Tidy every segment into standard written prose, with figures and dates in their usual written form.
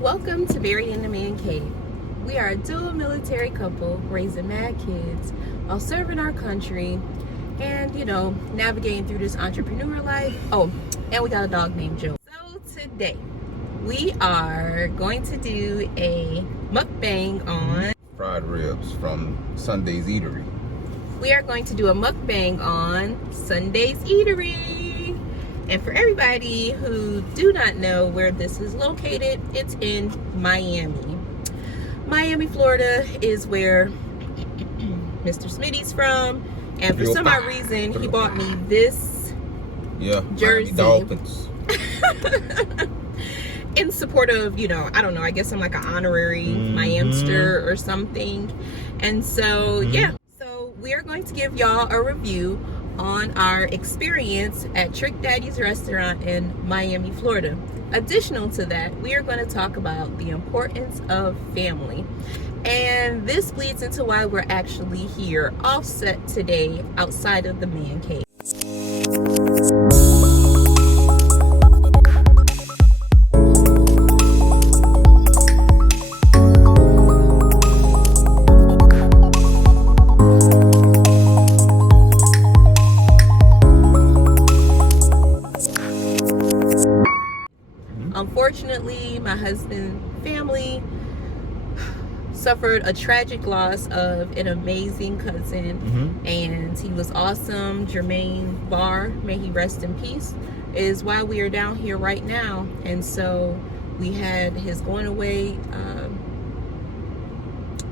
Welcome to Buried in the Man Cave. We are a dual military couple raising mad kids while serving our country and, navigating through this entrepreneur life. Oh, and we got a dog named Joe. So today, we are going to do a mukbang on fried ribs from Sunday's Eatery. We are going to do a mukbang on Sunday's Eatery. And for everybody who do not know where this is located, it's in Miami. Miami, Florida is where Mr. Smitty's from. And for some odd reason, he bought me this jersey. Dolphins. In support of, I don't know, I guess I'm like an honorary Miamster or something. And so, So we are going to give y'all a review on our experience at Trick Daddy's restaurant in Miami, Florida. Additional to that, we are going to talk about the importance of family. And this bleeds into why we're actually here offset today outside of the man cave. Unfortunately, my husband's family suffered a tragic loss of an amazing cousin, and he was awesome. Jermaine Barr, may he rest in peace, is why we are down here right now. And so we had his going away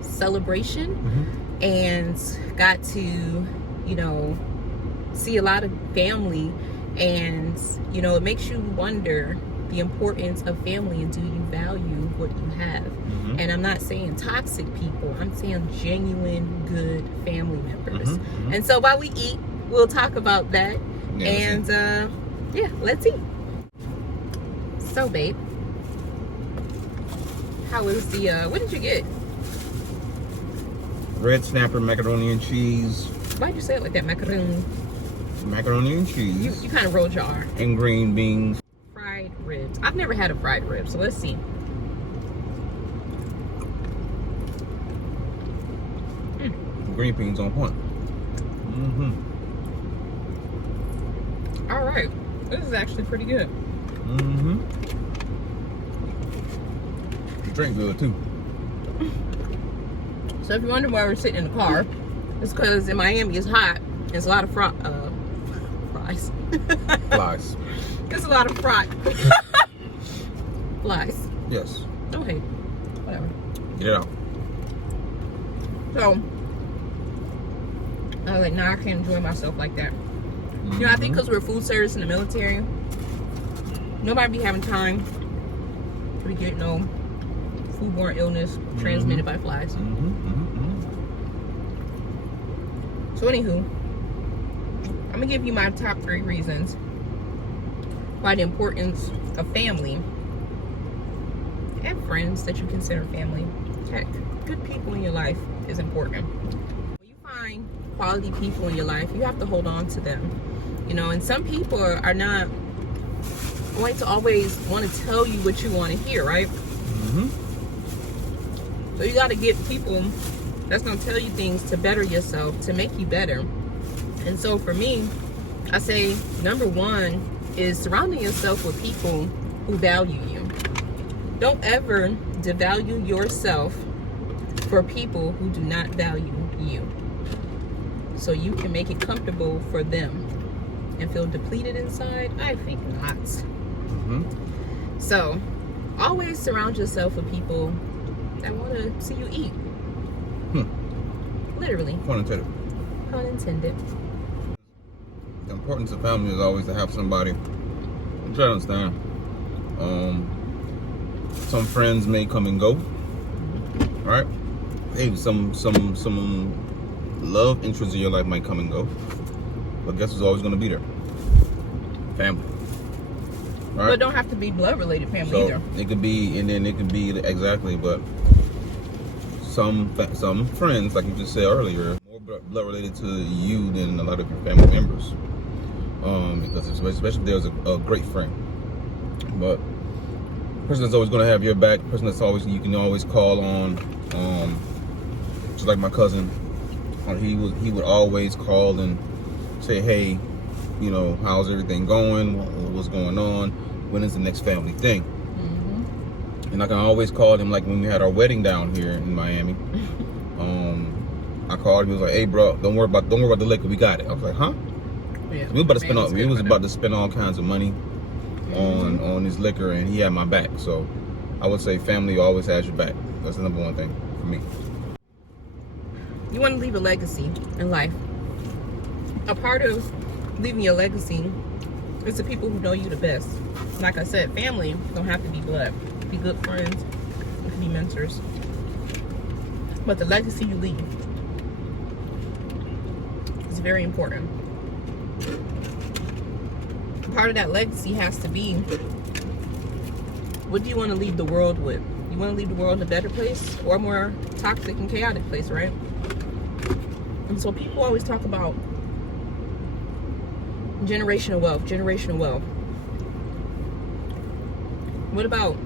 celebration and got to, see a lot of family, and it makes you wonder the importance of family, and do you value what you have? And I'm not saying toxic people, I'm saying genuine good family members. And so while we eat, we'll talk about that. Let's eat. So babe, how was the what did you get? Red snapper, macaroni and cheese. Why'd you say it like that? Macaroni and cheese. You kind of rolled your R. And green beans. Ribs. I've never had a fried rib, so let's see. Green beans on point. All right, this is actually pretty good. You drink good too. So if you wonder why we're sitting in the car, it's because in Miami it's hot. There's a lot of fries. Flies. There's a lot of flies. Yes. Oh, hey. Whatever. Get it out. So, I was like, nah, I can't enjoy myself like that. I think because we're food service in the military, nobody be having time to get no foodborne illness transmitted by flies. So, anywho, I'm going to give you my top 3 reasons why the importance of family and friends that you consider family, heck, good people in your life is important. When you find quality people in your life, you have to hold on to them. And some people are not going to always want to tell you what you want to hear, right? So you got to get people that's going to tell you things to better yourself, to make you better. And so for me, I say number 1 is surrounding yourself with people who value you. Don't ever devalue yourself for people who do not value you, so you can make it comfortable for them and feel depleted inside. I think not. So always surround yourself with people that want to see you eat. Literally. Pun intended. Pun intended. The importance of family is always to have somebody. I'm trying to understand. Some friends may come and go, right? Hey, some love interests in your life might come and go, but guess who's always going to be there? Family, right? But don't have to be blood related family either. It could be, and then it could be exactly. But some friends, like you just said earlier, more blood related to you than a lot of your family members. Because especially if there's a great friend. But person that's always going to have your back, person that's always, you can always call on, just like my cousin, he would always call and say, hey, you know, how's everything going, what's going on, when is the next family thing? And I can always call him, like when we had our wedding down here in Miami. I called him. He was like, "Hey, bro, don't worry about the liquor. We got it." I was like, "Huh?" Yeah. We was about to spend all kinds of money on his liquor, and he had my back. So I would say family always has your back. That's the number one thing for me. You want to leave a legacy in life. A part of leaving your legacy is the people who know you the best. Like I said, family don't have to be blood. Be good friends. It can be mentors. But the legacy you leave is very important. Part of that legacy has to be, what do you want to leave the world with? You want to leave the world in a better place or a more toxic and chaotic place, right? And so people always talk about generational wealth, generational wealth. What about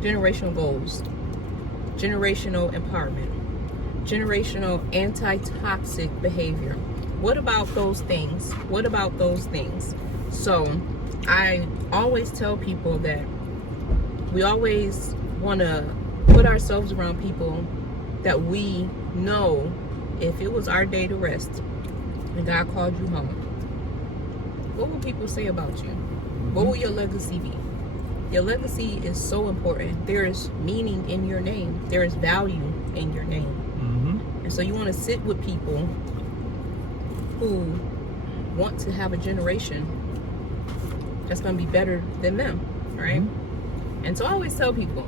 generational goals, generational empowerment, generational anti-toxic behavior? What about those things? What about those things? So I always tell people that we always want to put ourselves around people that we know if it was our day to rest and God called you home, what will people say about you? What will your legacy be? Your legacy is so important. There is meaning in your name. There is value in your name. And so you want to sit with people who want to have a generation that's going to be better than them, right? And so I always tell people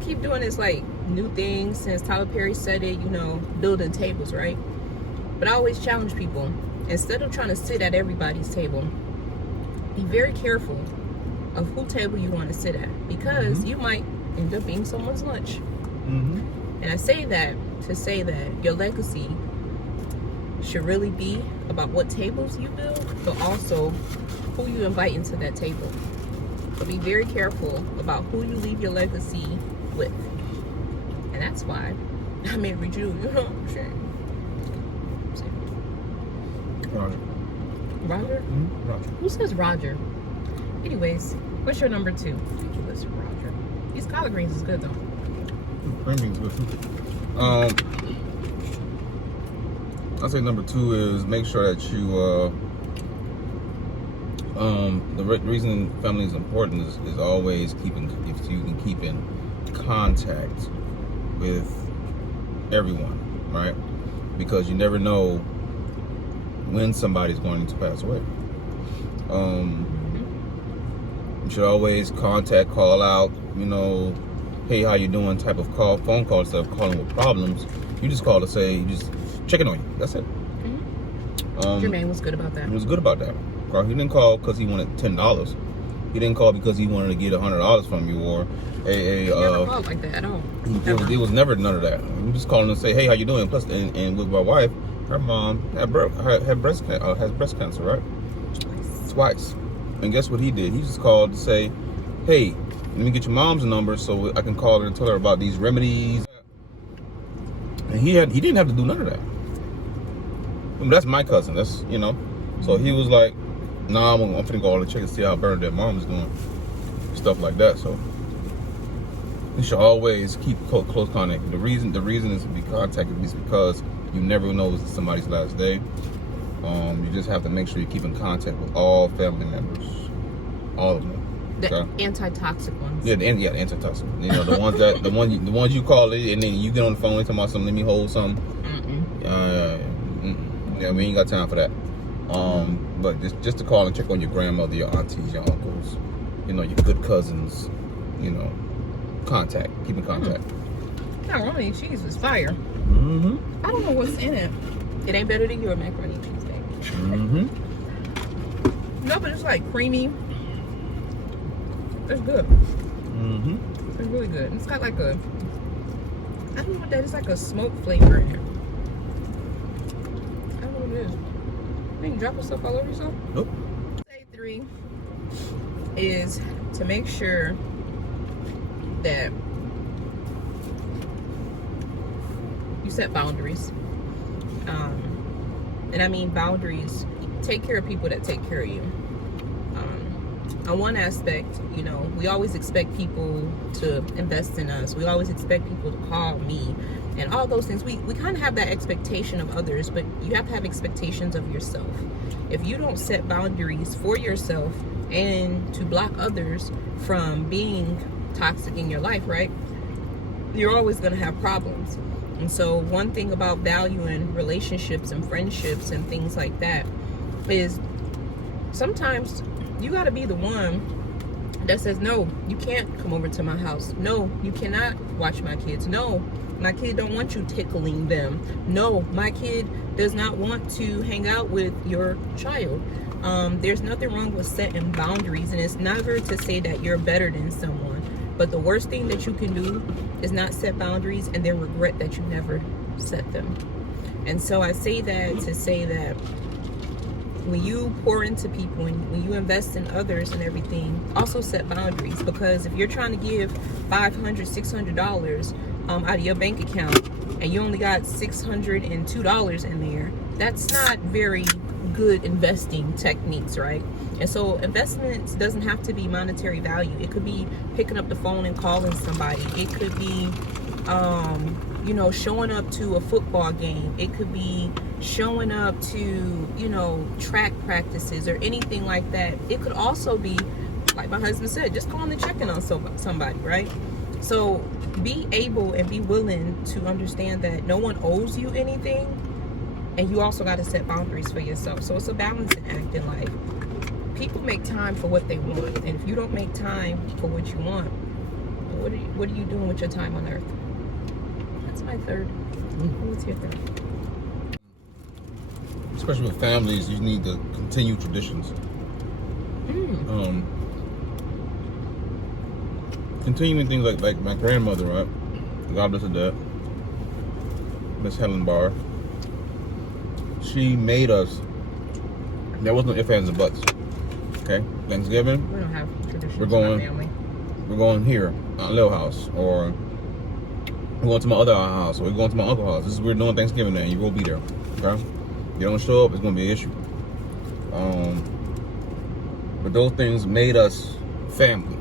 keep doing this like new things since Tyler Perry said it, you know, building tables, right? But I always challenge people, instead of trying to sit at everybody's table, be very careful of who table you want to sit at, because you might end up being someone's lunch. And I say that to say that your legacy should really be about what tables you build, but also who you invite into that table. So be very careful about who you leave your legacy with. And that's why I married you, you know what I'm saying? Roger? Roger. Who says Roger? Anyways, what's your number 2? Ridiculous, Roger. These collard greens is good though. Green beans good too. I'd say number 2 is make sure that you the reason family is important is always keeping, if you can keep in contact with everyone, right? Because you never know when somebody's going to pass away. You should always contact, call out, you know, hey, how you doing type of phone call instead of calling with problems. You just call to say, you just checking on you. That's it. Jermaine was good about that. He was good about that. He didn't call because he wanted $10. He didn't call because he wanted to get $100 from you, or he never called like that at all. It was never none of that. We just calling to say, hey, how you doing? Plus, and with my wife, her mom has breast cancer, right? Twice. And guess what he did? He just called to say, hey, let me get your mom's number so I can call her and tell her about these remedies. And he didn't have to do none of that. I mean, that's my cousin. That's, you know. So he was like, nah, I'm finna go on and check and see how Bernadette mom is doing. Stuff like that. So you should always keep close contact. The reason is to be contacted is because you never know it's somebody's last day. You just have to make sure you keep in contact with all family members, all of them. The anti-toxic ones. Yeah, the anti-toxic. You know, the ones you call it, and then you get on the phone and talk about something. Let me hold something. Yeah, we ain't got time for that. But just to call and check on your grandmother, your aunties, your uncles, you know, your good cousins. You know, keep in contact. Macaroni and cheese is fire. I don't know what's in it. It ain't better than your macaroni and cheese thing. No, but it's like creamy. It's good. It's really good. It's got like a, I don't know what that is, like a smoke flavor in it. I don't know what it is. You can drop yourself all over yourself? Nope. Say 3. is to make sure that you set boundaries. And I mean boundaries, take care of people that take care of you. On one aspect, you know, we always expect people to invest in us. We always expect people to call me and all those things. We kind of have that expectation of others, but you have to have expectations of yourself. If you don't set boundaries for yourself and to block others from being toxic in your life, right, you're always going to have problems. And so one thing about valuing relationships and friendships and things like that is sometimes you got to be the one that says, no, you can't come over to my house. No, you cannot watch my kids. No, my kid don't want you tickling them. No, my kid does not want to hang out with your child. There's nothing wrong with setting boundaries, and it's never to say that you're better than someone. But the worst thing that you can do is not set boundaries and then regret that you never set them. And so I say that to say that when you pour into people and when you invest in others and everything, also set boundaries. Because if you're trying to give $500, $600 out of your bank account and you only got $602 in there, that's not very good investing techniques, right? And so investments doesn't have to be monetary value. It could be picking up the phone and calling somebody. It could be you know, showing up to a football game. It could be showing up to, you know, track practices or anything like that. It could also be, like my husband said, just calling and checking on somebody, right? So be able and be willing to understand that no one owes you anything, and you also got to set boundaries for yourself. So it's a balancing act in life. People make time for what they want, and if you don't make time for what you want, what are you doing with your time on earth? That's my third. What's your third? Especially with families, you need to continue traditions. Continuing things like my grandmother, right? God bless her dead, Miss Helen Barr. She made us. There was no ifs, ands, and buts. Okay, Thanksgiving. We don't have traditions We're going. in our family. We're going here, Aunt Lil house, or we're going to my other aunt house, or we're going to my uncle's house. This is we're doing Thanksgiving there, and you will be there. Okay, if you don't show up, it's going to be an issue. But those things made us family.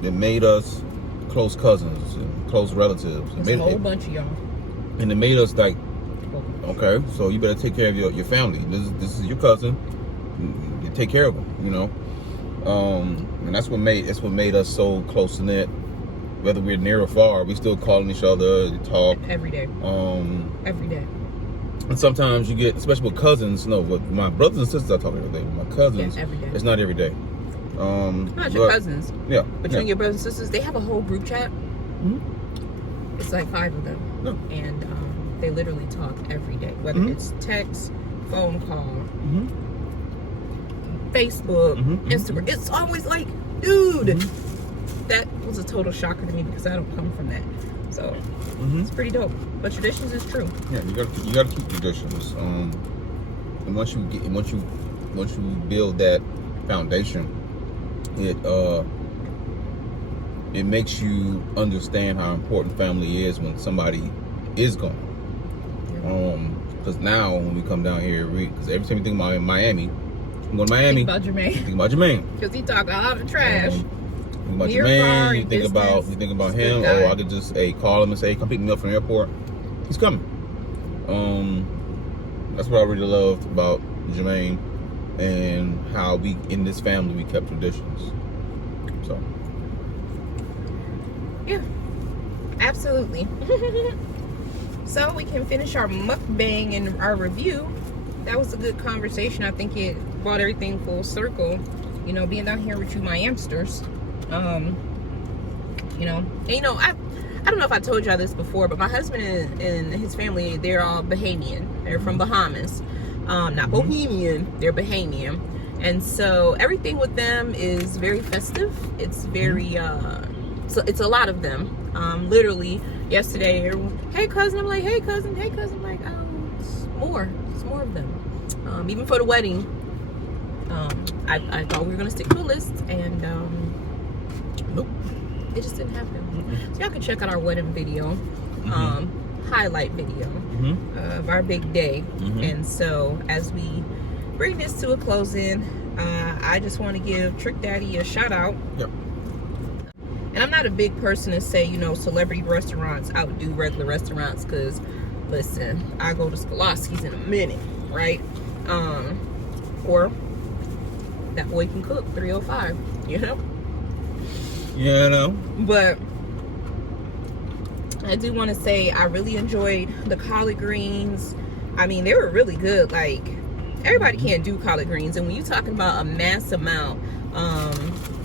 It made us close cousins and close relatives. There's a whole bunch of y'all. And it made us like, okay, so you better take care of your family. This is your cousin. You take care of them, you know. And that's what made us so close knit. Whether we're near or far, we still calling each other, talk Every day. Every day. And sometimes you get, especially with cousins. No, with my brothers and sisters, I talk every day. With my cousins, every day. It's not every day. Not your cousins. Yeah. But you and your brothers and sisters, they have a whole group chat. It's like 5 of them. Yeah. And they literally talk every day. Whether it's text, phone call, Facebook, Instagram. It's always like, dude. That was a total shocker to me because I don't come from that. So it's pretty dope. But traditions is true. Yeah, you gotta keep traditions. And once you build that foundation, it makes you understand how important family is when somebody is gone. Because now when we come down here, because every time you think about Miami, I'm going to Miami. Think about Jermaine. Think about Jermaine. Because he talk a lot of trash. Think about Jermaine. You think about him. Or I could just call him and say, come pick me up from the airport. He's coming. That's what I really loved about Jermaine and how we in this family we kept traditions. So yeah, absolutely. So we can finish our mukbang and our review. That was a good conversation. I think it brought everything full circle. You know, being down here with you, my hamsters. You know, I don't know if I told y'all this before, but my husband and his family, they're all Bahamian. They're from Bahamas. Not Bohemian, they're Bahamian. And so everything with them is very festive. It's very, so it's a lot of them. Literally, yesterday, hey cousin, I'm like, hey cousin, I'm like, oh, it's more of them. Even for the wedding, I thought we were gonna stick to a list, and Nope. it just didn't happen. So y'all can check out our wedding video, highlight video of our big day. And so as we bring this to a closing, I just want to give Trick Daddy a shout out. Yep. And I'm not a big person to say, you know, celebrity restaurants outdo regular restaurants, because listen, I go to Skolowski's in a minute, right? Or that boy can cook, 305, you know? Yeah, I know. But I do want to say I really enjoyed the collard greens. I mean, they were really good. Like, everybody can't do collard greens, and when you're talking about a mass amount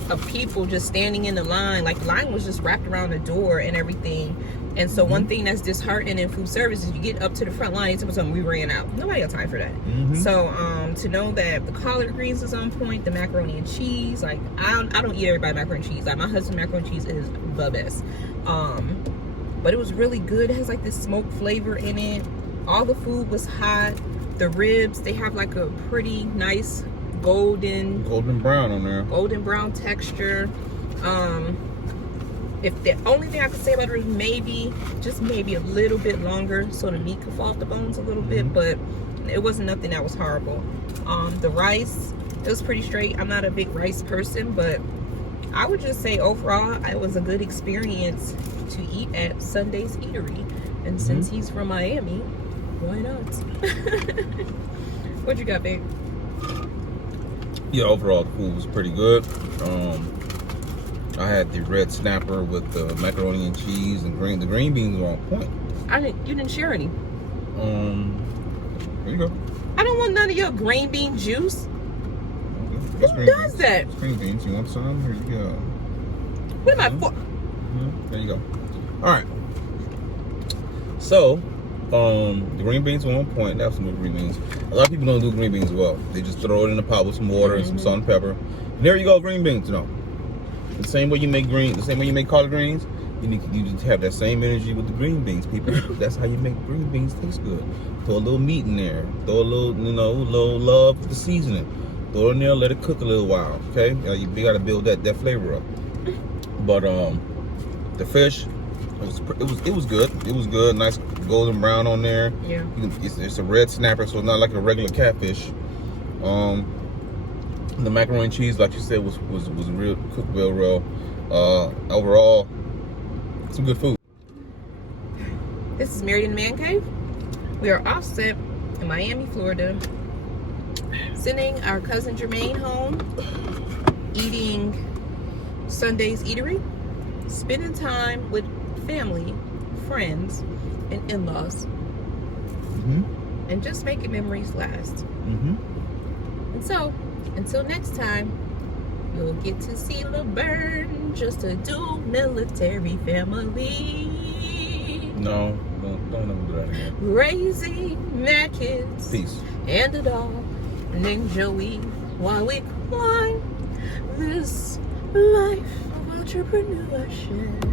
of people just standing in the line, like the line was just wrapped around the door and everything. And so one thing that's disheartening in food service is you get up to the front line and something, we ran out. Nobody got time for that. So to know that the collard greens is on point, the macaroni and cheese, like I don't eat everybody macaroni and cheese. Like my husband's macaroni and cheese is the best. But it was really good. It has like this smoked flavor in it. All the food was hot. The ribs, they have like a pretty nice golden brown on there. Golden brown texture. If the only thing I could say about it is maybe, just maybe a little bit longer so the meat could fall off the bones a little bit, but it wasn't nothing that was horrible. The rice, it was pretty straight. I'm not a big rice person, but I would just say overall it was a good experience to eat at Sunday's Eatery. And since he's from Miami, why not? What you got, babe? Yeah, overall the food was pretty good. I had the red snapper with the macaroni and cheese and the green beans were on point. You didn't share any. Here you go. I don't want none of your green bean juice. Okay. Who does that? It's green beans. You want some? Here you go. What am I for? There you go. All right. So, the green beans were on point. That was some good green beans. A lot of people don't do green beans well. They just throw it in a pot with some water and some salt and pepper. And there you go, green beans. You know, the same way you make collard greens. You just have that same energy with the green beans, people. That's how you make green beans taste good. Throw a little meat in there. Throw a little, little love for the seasoning. Throw it in there, let it cook a little while. Okay, you gotta build that flavor up. But the fish, it was good. It was good. Nice golden brown on there. Yeah. It's a red snapper, so it's not like a regular catfish. The macaroni and cheese, like you said, was real cooked well. Overall, some good food. This is Married in the Man Cave. We are offset in Miami, Florida, sending our cousin Jermaine home, eating Sunday's Eatery, spending time with family, friends, and in-laws, and just making memories last. And so, until next time, you'll get to see Laverne, just a dual military family. No, don't do that again. Raising their kids. Peace. And a dog named Joey while we climb this life of entrepreneurship.